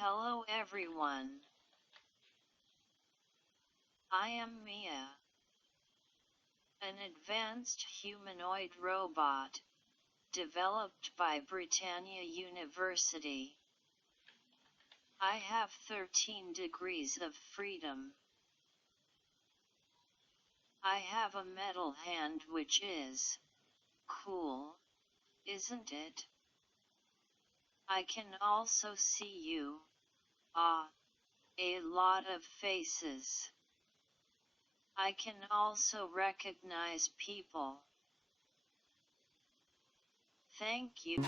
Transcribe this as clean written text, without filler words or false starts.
Hello everyone. I am Mia, an advanced humanoid robot, developed by Britannia University. I have 13 degrees of freedom. I have a metal hand which is cool, isn't it? I can also see you, a lot of faces. I can also recognize people. Thank you.